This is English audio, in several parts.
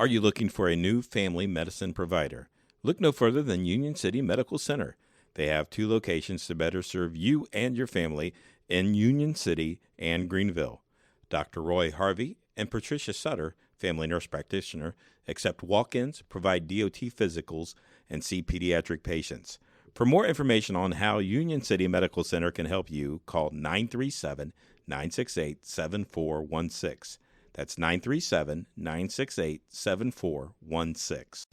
Are you looking for a new family medicine provider? Look no further than Union City Medical Center. They have 2 locations to better serve you and your family in Union City and Greenville. Dr. Roy Harvey and Patricia Sutter, family nurse practitioner, accept walk-ins, provide DOT physicals, and see pediatric patients. For more information on how Union City Medical Center can help you, call 937-968-7416. That's 937-968-7416.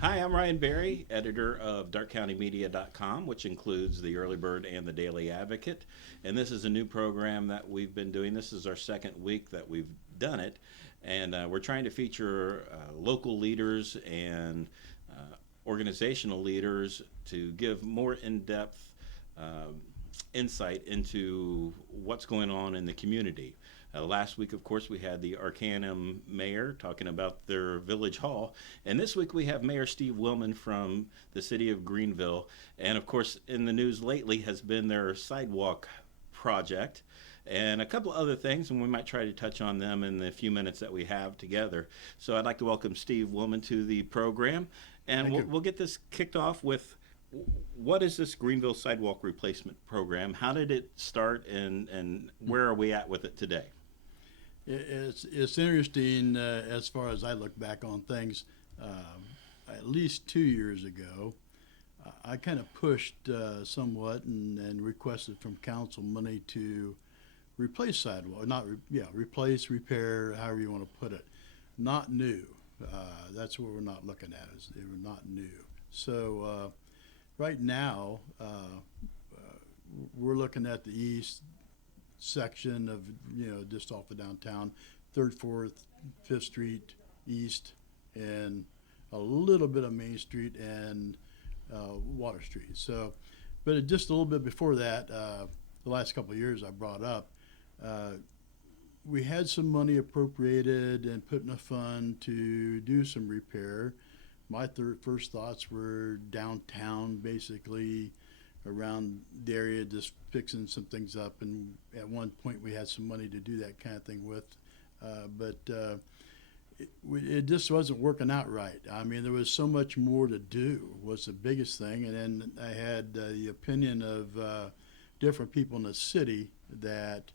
Hi, I'm Ryan Berry, editor of darkcountymedia.com, which includes the Early Bird and the Daily Advocate. And this is a new program that we've been doing. This is our second week that we've done it. And we're trying to feature local leaders and organizational leaders to give more in-depth insight into what's going on in the community. Last week, of course, we had the Arcanum mayor talking about their village hall. And this week we have Mayor Steve Willman from the city of Greenville. And, of course, in the news lately has been their Sidewalk project and a couple other things, and we might try to touch on them in the few minutes that we have together. So I'd like to welcome Steve Willman to the program. And we'll get this kicked off with, what is this Greenville Sidewalk Replacement Program? How did it start, and where are we at with it today? It's interesting as far as I look back on things. At least 2 years ago, I kind of pushed somewhat and requested from council money to replace sidewalk, replace, repair, however you want to put it. Not new. That's what we're not looking at. Is they were not new. So right now, we're looking at the east section of, just off of downtown, 3rd, 4th, 5th Street East, and a little bit of Main Street and Water Street. So, but just a little bit before that, the last couple of years I brought up, we had some money appropriated and put in a fund to do some repair. My first thoughts were downtown, basically, around the area, just fixing some things up, and at one point we had some money to do that kind of thing with, but it just wasn't working out right. I mean, there was so much more to do was the biggest thing, and then I had the opinion of different people in the city that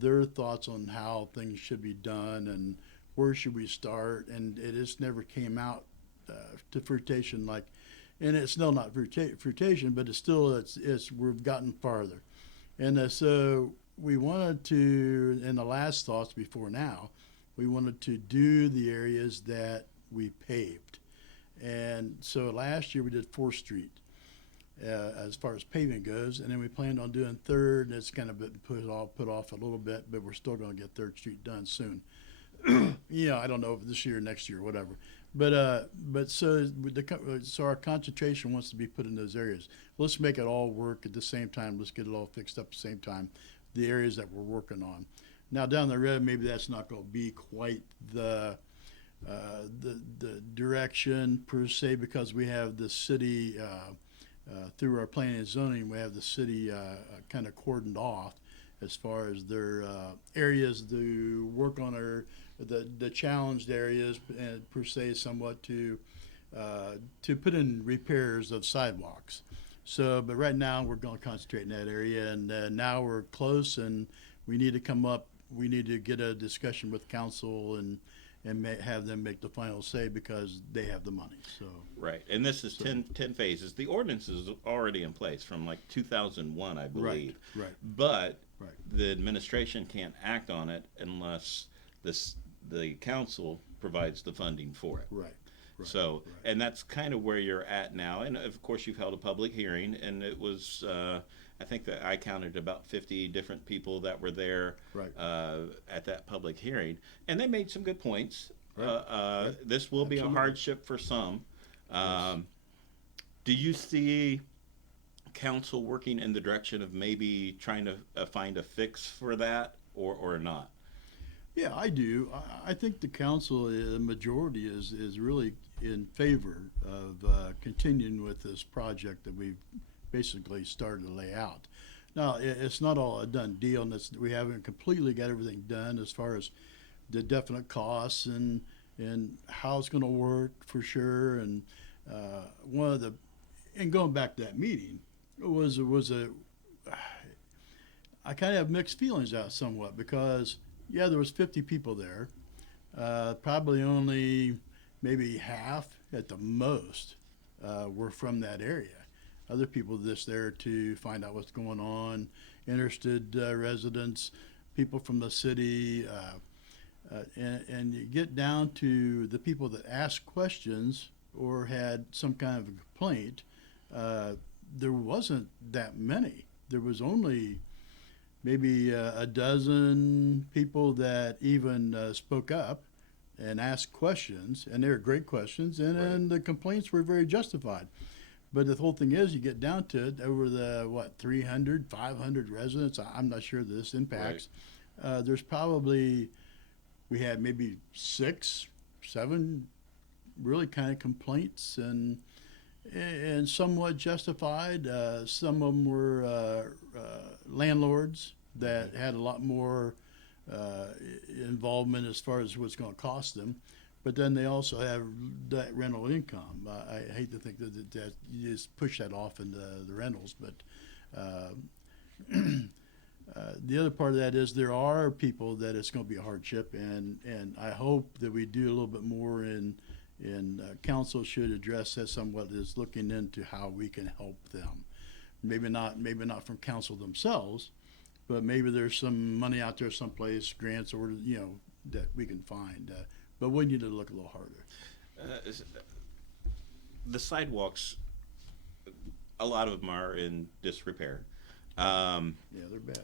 their thoughts on how things should be done and where should we start, and it just never came out to fruition like. And it's still not fruition, but we've gotten farther. And so we wanted to, in the last thoughts before now, we wanted to do the areas that we paved. And so last year we did 4th Street as far as paving goes, and then we planned on doing 3rd, and it's kind of been put off a little bit, but we're still going to get 3rd Street done soon. I don't know if this year, next year, whatever. But so our concentration wants to be put in those areas. Let's make it all work at the same time. Let's get it all fixed up at the same time, the areas that we're working on. Now down the road, maybe that's not going to be quite the direction per se, because we have the city through our planning and zoning. We have the city kind of cordoned off as far as their areas to work on, the challenged areas, and per se somewhat to put in repairs of sidewalks. So, but right now we're going to concentrate in that area, and now we're close, and we need to get a discussion with council and have them make the final say, because they have the money. So right, and this is 10 phases. The ordinance is already in place from like 2001, I believe. Right. But the administration can't act on it unless the council provides the funding for it. Right. So, and that's kind of where you're at now. And of course, you've held a public hearing, and it was, I think that I counted about 50 different people that were there at that public hearing, and they made some good points. This will be a hardship for some. Do you see council working in the direction of maybe trying to find a fix for that, or not? Yeah, I do. I think the council, the majority, is really in favor of continuing with this project that we've basically started to lay out. Now, it's not all a done deal, and we haven't completely got everything done as far as the definite costs and and how it's going to work for sure. And and going back to that meeting, I kind of have mixed feelings out somewhat because yeah, there was 50 people there, probably only maybe half at the most were from that area. Other people just there to find out what's going on, interested residents, people from the city, and you get down to the people that asked questions or had some kind of a complaint. There wasn't that many. There was only maybe a dozen people that even spoke up and asked questions, and they were great questions, and the complaints were very justified. But the whole thing is, you get down to it, over the, 300, 500 residents, I'm not sure that this impacts. Right. There's probably, we had maybe 6, 7 really kind of complaints, and somewhat justified. Some of them were landlords that had a lot more involvement as far as what's going to cost them. But then they also have that rental income. I hate to think that you just push that off into the rentals, but the other part of that is there are people that it's going to be a hardship, and I hope that we do a little bit more in council should address that somewhat, is looking into how we can help them. Maybe not from council themselves, but maybe there's some money out there someplace, grants or that we can find. But we need to look a little harder. The sidewalks, a lot of them are in disrepair. Yeah, they're bad.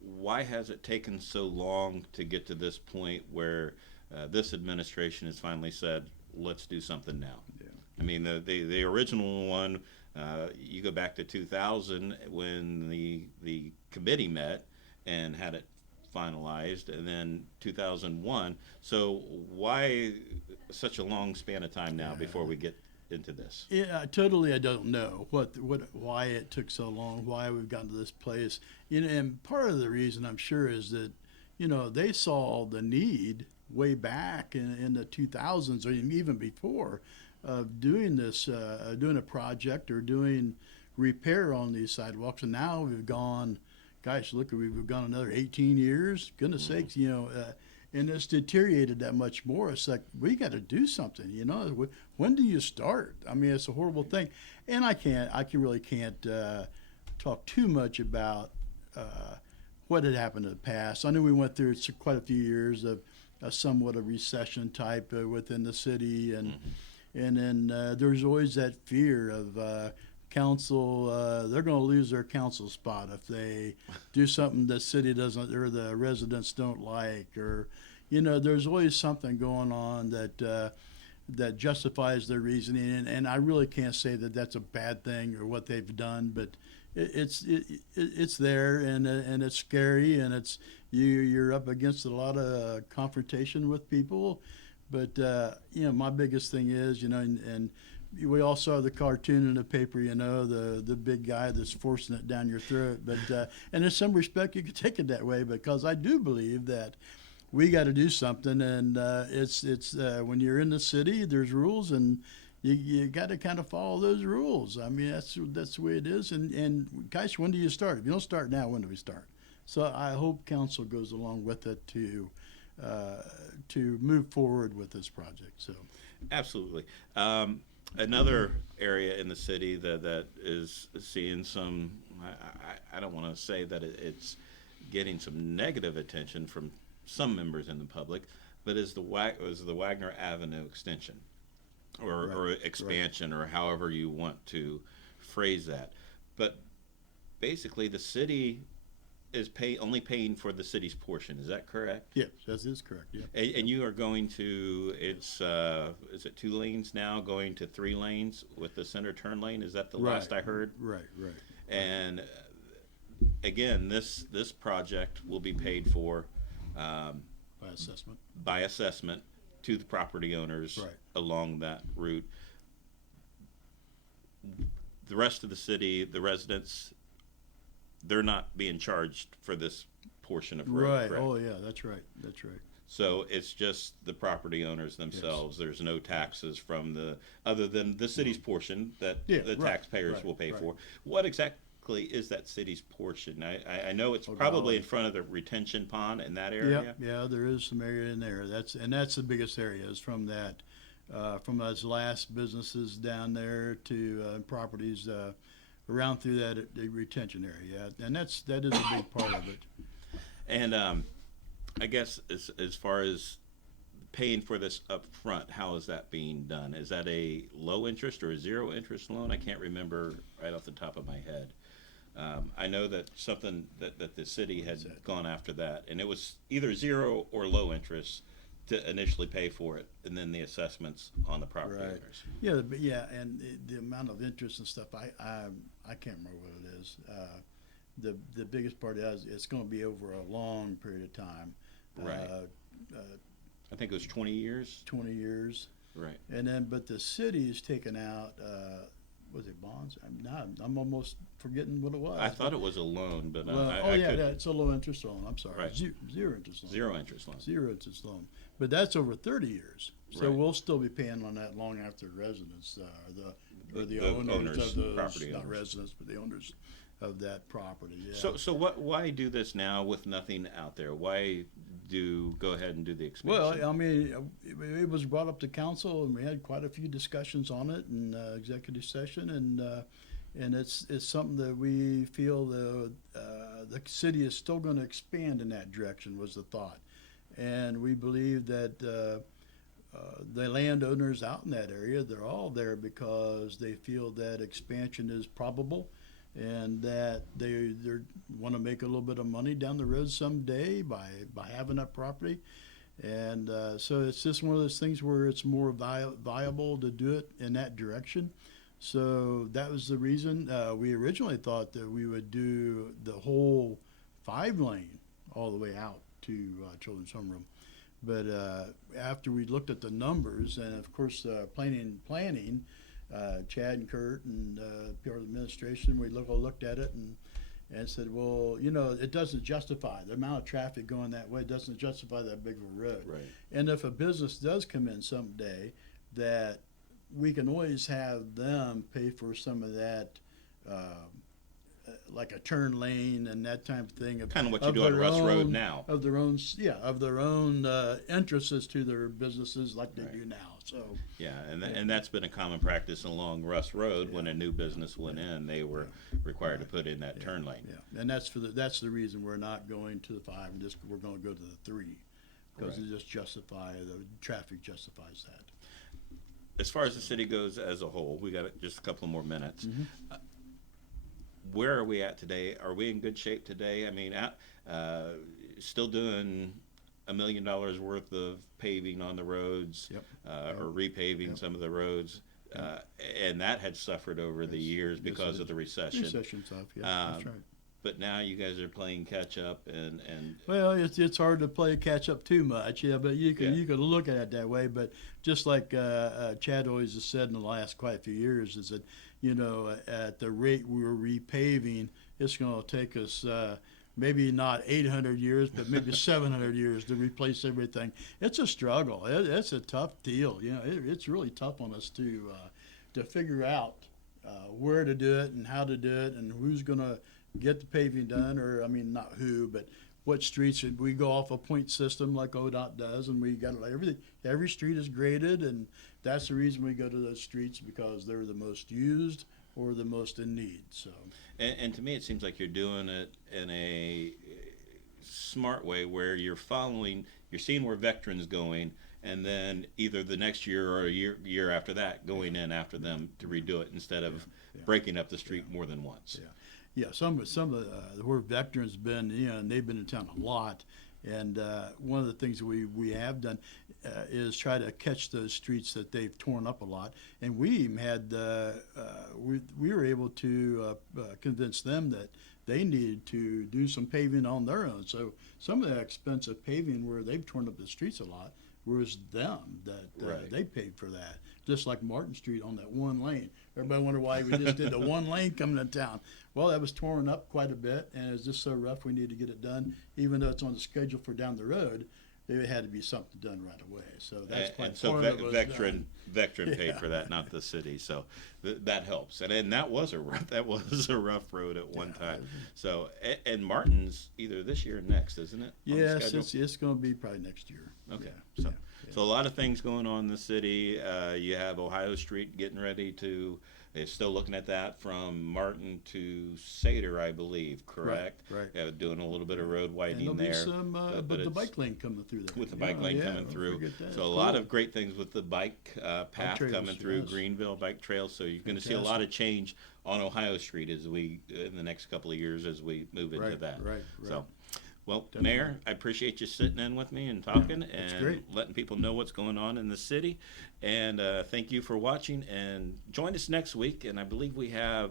Why has it taken so long to get to this point where this administration has finally said, let's do something now? Yeah. I mean, the original one, you go back to 2000 when the committee met and had it finalized, and then 2001. So why such a long span of time now before we get into this? Yeah, totally. I don't know why it took so long, why we've gotten to this place. And part of the reason, I'm sure, is that they saw the need way back in the 2000s or even before of doing this, doing a project or doing repair on these sidewalks, and now we've gone. Gosh, look, we've gone another 18 years. Goodness sakes, and it's deteriorated that much more. It's like, we got to do something, When do you start? I mean, it's a horrible thing. And I really can't talk too much about what had happened in the past. I know we went through quite a few years of somewhat a recession type within the city, and then there's always that fear of council, they're going to lose their council spot if they do something the city doesn't, or the residents don't like, or there's always something going on that justifies their reasoning, and I really can't say that that's a bad thing or what they've done, but it's there, and it's scary, and you're up against a lot of confrontation with people, but my biggest thing is, and we all saw the cartoon in the paper, the big guy that's forcing it down your throat. But and in some respect, you could take it that way, because I do believe that we got to do something. And it's when you're in the city, there's rules, and you got to kind of follow those rules. I mean, that's the way it is. And gosh, when do you start? If you don't start now, when do we start? So I hope council goes along with it to move forward with this project. So absolutely. Another area in the city that is seeing some, I don't want to say that it's getting some negative attention from some members in the public, but is the Wagner Avenue extension or expansion, or however you want to phrase that. But basically the city is only paying for the city's portion. Is that correct? Yes, that is correct. Yeah. And you are going to, is it 2 lanes now, going to 3 lanes with the center turn lane? Is that the last I heard? Right. And again, this project will be paid for by assessment to the property owners along that route. The rest of the city, the residents, they're not being charged for this portion of road. Right. Correct? Oh yeah, that's right. So it's just the property owners themselves. Yes. There's no taxes from other than the city's portion that the taxpayers will pay for. What exactly is that city's portion? I know it's probably in front of the retention pond in that area. Yeah, there is some area in there. That's the biggest area is from that, from those last businesses down there to properties around through that the retention area, and that is a big part of it. And I guess as far as paying for this up front, how is that being done? Is that a low interest or a zero interest loan? I can't remember right off the top of my head. I know that something that the city had gone after that, and it was either zero or low interest to initially pay for it, and then the assessments on the property owners. Yeah, and the amount of interest and stuff, I can't remember what it is. The biggest part is it's going to be over a long period of time. Right. I think it was 20 years. 20 years. Right. And then, but the city's taken out, was it bonds? I'm almost forgetting what it was. I thought it was a loan, but it's a low interest loan. I'm sorry. Right. Zero interest loan. Zero interest loan. Zero interest loan. But that's over 30 years. So we'll still be paying on that long after residents, the owners of those, property not owners. Residents, but the owners of that property. Yeah. So why do this now with nothing out there? Why go ahead and do the expansion? Well, I mean, it was brought up to council, and we had quite a few discussions on it in executive session, and it's something that we feel the city is still going to expand in that direction, was the thought. And we believe that the landowners out in that area, they're all there because they feel that expansion is probable, and that they want to make a little bit of money down the road someday by having that property. And so it's just one of those things where it's more viable to do it in that direction. So that was the reason. We originally thought that we would do the whole 5-lane all the way out to Children's Homeroom. But after we looked at the numbers, and of course planning, Chad and Kurt and part of the administration, we looked at it and said, well, it doesn't justify the amount of traffic going that way. It doesn't justify that big of a road. Right. And if a business does come in someday, that we can always have them pay for some of that, like a turn lane and that type of thing. Kind of what you do on Russ Road now. Of their own entrances to their businesses like they do now. So yeah, and that's been a common practice along Russ Road. When a new business went in, they were required to put in that turn lane. Yeah, and that's the reason we're not going to the 5, and we're going to go to the 3, because it just the traffic justifies that. As far as the city goes as a whole, we got just a couple more minutes. Mm-hmm. Where are we at today? Are we in good shape today? I mean, still doing $1 million worth of paving on the roads, or repaving some of the roads, and that had suffered over the years because of the recession. Recession stuff, that's right. But now you guys are playing catch up, and well, it's hard to play catch up too much, but you can look at it that way. But just like Chad always has said in the last quite a few years, is that at the rate we're repaving, it's going to take us maybe not 800 years, but maybe 700 years to replace everything. It's a struggle. It's a tough deal. It's really tough on us to figure out where to do it and how to do it and who's going to get the paving done, or not who, but what streets should we go off a point system like ODOT does, and we got everything. Every street is graded, and that's the reason we go to those streets, because they're the most used or the most in need. So, and to me, it seems like you're doing it in a smart way, where you're seeing where veterans going, and then either the next year or a year after that, going in after them to redo it instead of breaking up the street more than once. Yeah, some of where veterans been, and they've been in town a lot. And one of the things we have done is try to catch those streets that they've torn up a lot. And we even had we were able to convince them that they needed to do some paving on their own. So some of that expensive paving where they've torn up the streets a lot was them that they paid for that. Just like Martin Street on that one lane. Everybody wondered why we just did the one lane coming to town. Well, that was torn up quite a bit, and it's just so rough we need to get it done, even though it's on the schedule for down the road. it had to be something done right away. So that's and so part of it was veteran done. paid for that, not the city. So that helps. And that was a rough road at one time. So and Martin's either this year or next, isn't it? on the Yes, schedule? it's going to be probably next year. Okay. Yeah, So yeah. so a lot of things going on in the city. You have Ohio Street getting ready to. They're still looking at that from Martin to Sater, I believe. Correct. Right. Doing a little bit of road And widening there'll be there. some, but but the it's- bike lane coming through there. with the bike lane coming don't through. forget that. So a It's lot cool. of great things with the bike path trails, coming through yes. Greenville bike trails. So you're going to see a lot Fantastic. of change on Ohio Street as we in the next couple of years as we move into that. Right. So, well, Definitely. Mayor, I appreciate you sitting in with me and talking and great. letting people know what's going on in the city. And thank you for watching. And join us next week. And I believe we have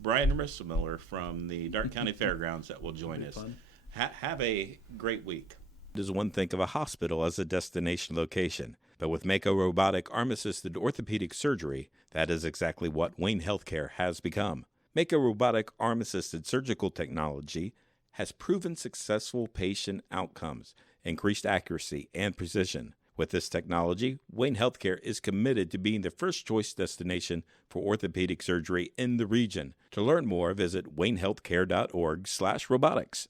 Brian Rissemiller from the Darke County Fairgrounds that will join Be us. fun. Have a great week. Does one think of a hospital as a destination location? But with Mako robotic arm-assisted orthopedic surgery, that is exactly what Wayne Healthcare has become. Mako robotic arm-assisted surgical technology has proven successful patient outcomes, increased accuracy, and precision. With this technology, Wayne Healthcare is committed to being the first choice destination for orthopedic surgery in the region. To learn more, visit waynehealthcare.org/robotics.